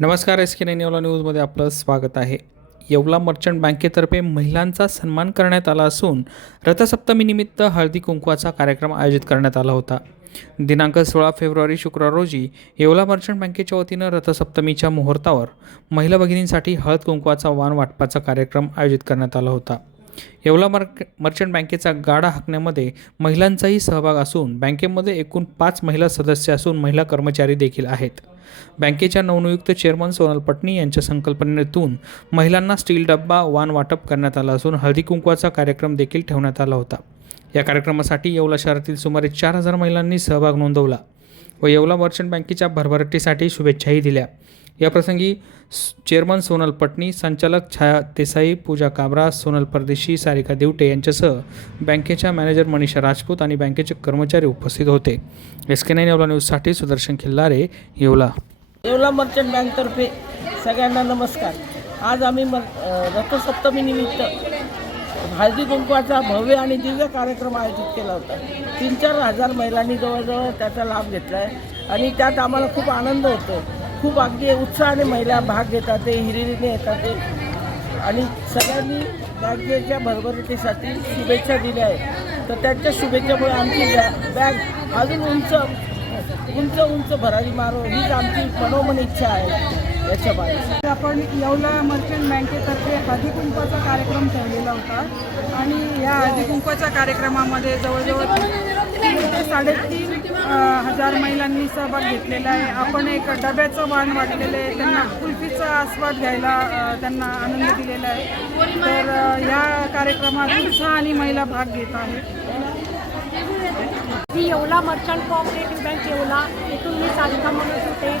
नमस्कार एस के नाईन येवला न्यूजमध्ये आपलं स्वागत आहे. येवला मर्चंट बँकेतर्फे महिलांचा सन्मान करण्यात आला असून रथसप्तमीनिमित्त हळदी कुंकवाचा कार्यक्रम आयोजित करण्यात आला होता. दिनांक सोळा फेब्रुवारी शुक्रवार रोजी येवला मर्चंट बँकेच्या वतीनं रथसप्तमीच्या मुहूर्तावर महिला भगिनींसाठी हळद कुंकवाचा वाण वाटपाचा कार्यक्रम आयोजित करण्यात आला होता. येवला मार्क मर्चंट बँकेचा गाडा हाकण्यामध्ये महिलांचाही सहभाग असून बँकेमध्ये एकूण पाच महिला सदस्य असून महिला कर्मचारी देखील आहेत. बँकेच्या नवनियुक्त चेअरमन सोनल पटनी यांच्या संकल्पनेतून महिलांना स्टील डब्बा वाण वाटप करण्यात आला असून हळदी कुंकवाचा कार्यक्रम देखील ठेवण्यात आला होता. या कार्यक्रमासाठी येवला शहरातील सुमारे चार हजार महिलांनी सहभाग नोंदवला व येवला मर्चंट बँकेच्या भरभराटीसाठी शुभेच्छाही दिल्या. याप्रसंगी चेअरमन सोनल पटणी संचालक छाया देसाई पूजा काबरा सोनल परदेशी सारिका देवटे यांच्यासह बँकेच्या मॅनेजर मनीषा राजपूत आणि बँकेचे कर्मचारी उपस्थित होते. एस के नाईन येवला न्यूजसाठी सुदर्शन खिल्लारे येवला. येवला मर्चंट बँकतर्फे सगळ्यांना नमस्कार. आज आम्ही म रथसप्तमीनिमित्त हळदी कुंकवाचा भव्य आणि दिव्य कार्यक्रम आयोजित केला होता. तीन चार हजार महिलांनी जवळजवळ त्याचा लाभ घेतला आहे आणि त्यात आम्हाला खूप आनंद होतो खूप अगदी उत्साहाने महिला भाग घेतात ते हिरिरीने येतात. ते आणि सगळ्यांनी बँकेच्या भरभराटीसाठी शुभेच्छा दिल्या आहेत. तर त्यांच्या शुभेच्छामुळे आमची बॅ बँक अजून उंच उंच उंच भरारी मारो हीच आमची मनोमन इच्छा आहे. याच्या बाहेर. आपण येवला मर्चंट बँकेतर्फे हळदी कुंकवाचा कार्यक्रम ठेवलेला होता. आणि या हळदी कुंकवाच्या कार्यक्रमामध्ये जवळजवळ तीन ते साडेतीन हजार महिलांनी सहभाग घेतलेला आहे. आपण एक डब्याचं वाण वाटलेलं आहे. त्यांना कुल्फीचा आस्वाद घ्यायला त्यांना आनंद दिलेला आहे. तर या कार्यक्रमात उत्साह आणि महिला भाग घेत आहेत. मी Yeola merchant cooperative bank Yeola. इथून मी चालिका म्हणत होते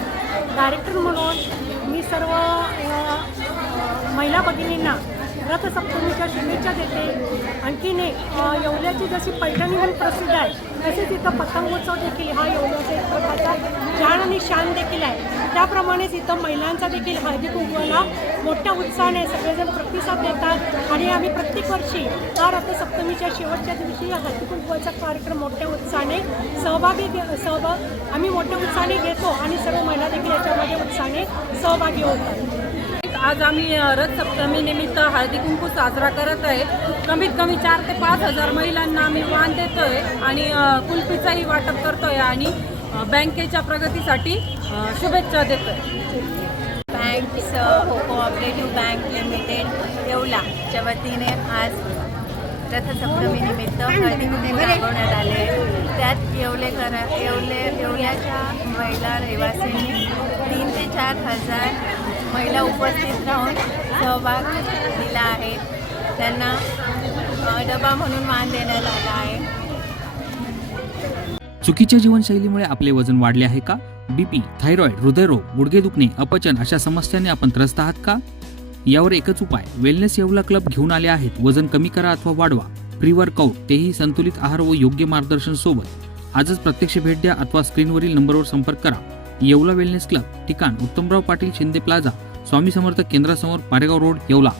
डायरेक्टर म्हणून मी सर्व महिला भगिनींना रथसप्तमीच्या शुभेच्छा देते आणखीन एक येवल्याची जशी पैठणी म्हणून प्रसिद्ध आहे तसेच इथं पतंगोत्सव देखील हा येवल्याचा एक प्रकारचा जाण आणि शान देखील आहे. त्याप्रमाणेच इथं महिलांचा देखील हळदी कुंकवाला मोठ्या उत्साहाने सगळेजण प्रतिसाद देतात. आणि आम्ही प्रत्येक वर्षी हा रथसप्तमीच्या शेवटच्या दिवशी हळदी कुंकवाचा कार्यक्रम मोठ्या उत्साहाने सहभागी सहभाग आम्ही मोठ्या उत्साहाने घेतो आणि सर्व महिला देखील याच्यामध्ये उत्साहाने सहभागी होतात. आज आम्ही रथसप्तमीनिमित्त निमित्त हळदी कुंकू साजरा करत आहे. कमीत कमी चार ते पाच हजार महिलांना आम्ही मान देतोय आणि अ, कुल्फीचाही वाटप करतोय आणि बँकेच्या प्रगतीसाठी शुभेच्छा देतोय. बँक्स हो कोऑपरेटिव्ह बँक लिमिटेड येवलाच्या वतीने आज रथसप्तमीनिमित्त हळदी कुंकू राबवण्यात आले त्यात येवलेकर येवले येवल्याच्या महिला रहिवासींनी तीन ते चार हजार महिला उपस्थित राहून सहभाग दिला आहे. त्यांना डबा म्हणून मान देण्यात आला आहे. चुकीच्या जीवनशैलीमुळे आपले वजन वाढले आहे का? बीपी थायरॉइड हृदयरोग गुडघे दुखणे अपचन अशा समस्यांनी आपण त्रस्त आहात का? यावर एकच उपाय वेलनेस येवला क्लब घेऊन आले आहेत. वजन कमी करा अथवा वाढवा. प्री वर्कआउट तेही संतुलित आहार व योग्य मार्गदर्शन सोबत. आजच प्रत्यक्ष भेट द्या अथवा स्क्रीनवरील नंबरवर संपर्क करा. येवला वेलनेस क्लब ठिकाण उत्तमराव पाटील शिंदे प्लाझा स्वामी समर्थ केंद्रासमोर पारेगाव रोड येवला.